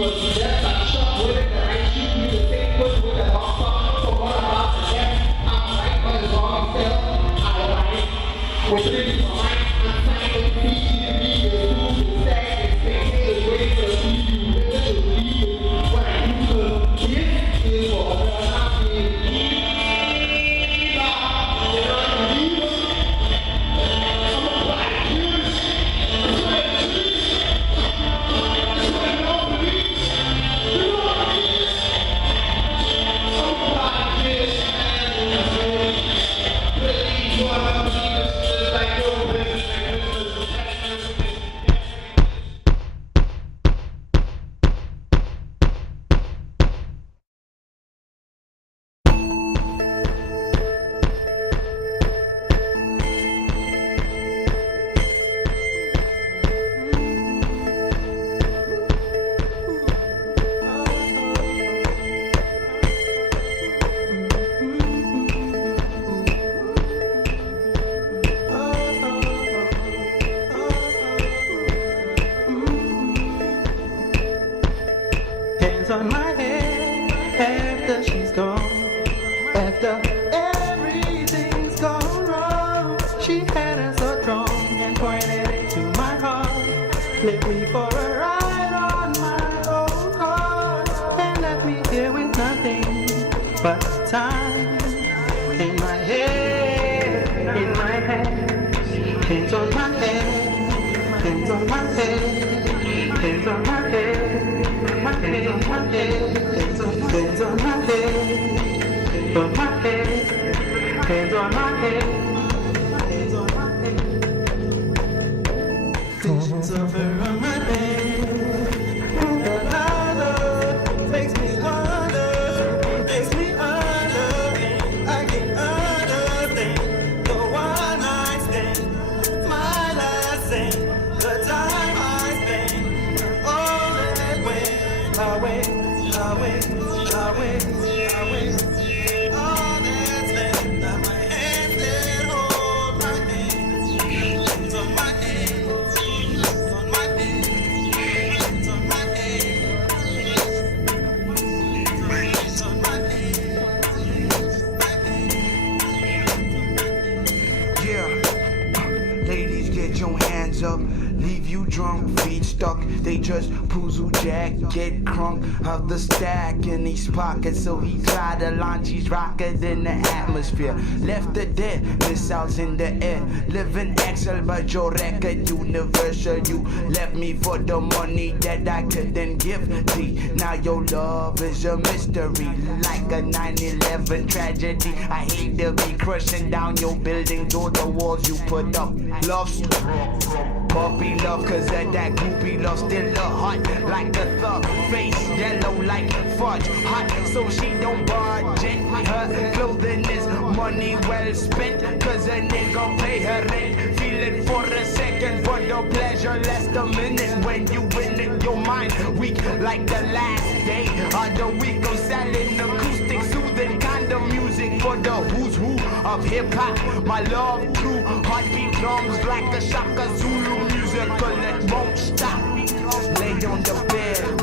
was left, I shot with it, and I shoot you the same foot with that hot. So what about the left? I'm right, but it's wrong still. I like within my mind, I'm trying to feed you, be the food, the stack, and spectators waiting for you, literally, what I do to this is for the happy. On my head after she's gone, after everything's gone wrong. She had us so strong and pointed it to my heart. Let me for a ride on my own car and left me here with nothing but time in my head, in my hands, hands on my head, hands on my head, hands on my head. Hands on my head, hands on my head, on my head, hands on my head, hands on my head. Visions of her on my head. Another makes me under, makes me under. I can understand the one I stand, my last thing, the time I spend, all that way. I wait, all that's left, now my hands that hold my hands, hands on my hands, hands on my hands, hands on my hands, hands on my hands. Yeah, ladies, get your hands up. Leave you drunk, feet stuck. They just puzzle jack, get crunk of the stack in his pocket. So he tried to launch his rocket in the atmosphere. Left the dead, missiles in the air. Living Excel, but your record universal. You left me for the money that I couldn't give thee. Now your love is a mystery, like a 9/11 tragedy. I hate to be crushing down your buildings or the walls you put up. Love puppy love, cause of that groupie love. Still a heart like a thug, face yellow like fudge. Hot so she don't budge. Her clothing is money well spent, cause a nigga pay her rent. Feel it for a second, but the pleasure lasts a minute. When you in it, your mind weak like the last day of the week. I'm selling acoustic, soothing kind of music for the who's who of hip-hop. My love true, heartbeat drums like a Shaka Zulu musical that won't stop. Lay on the bed,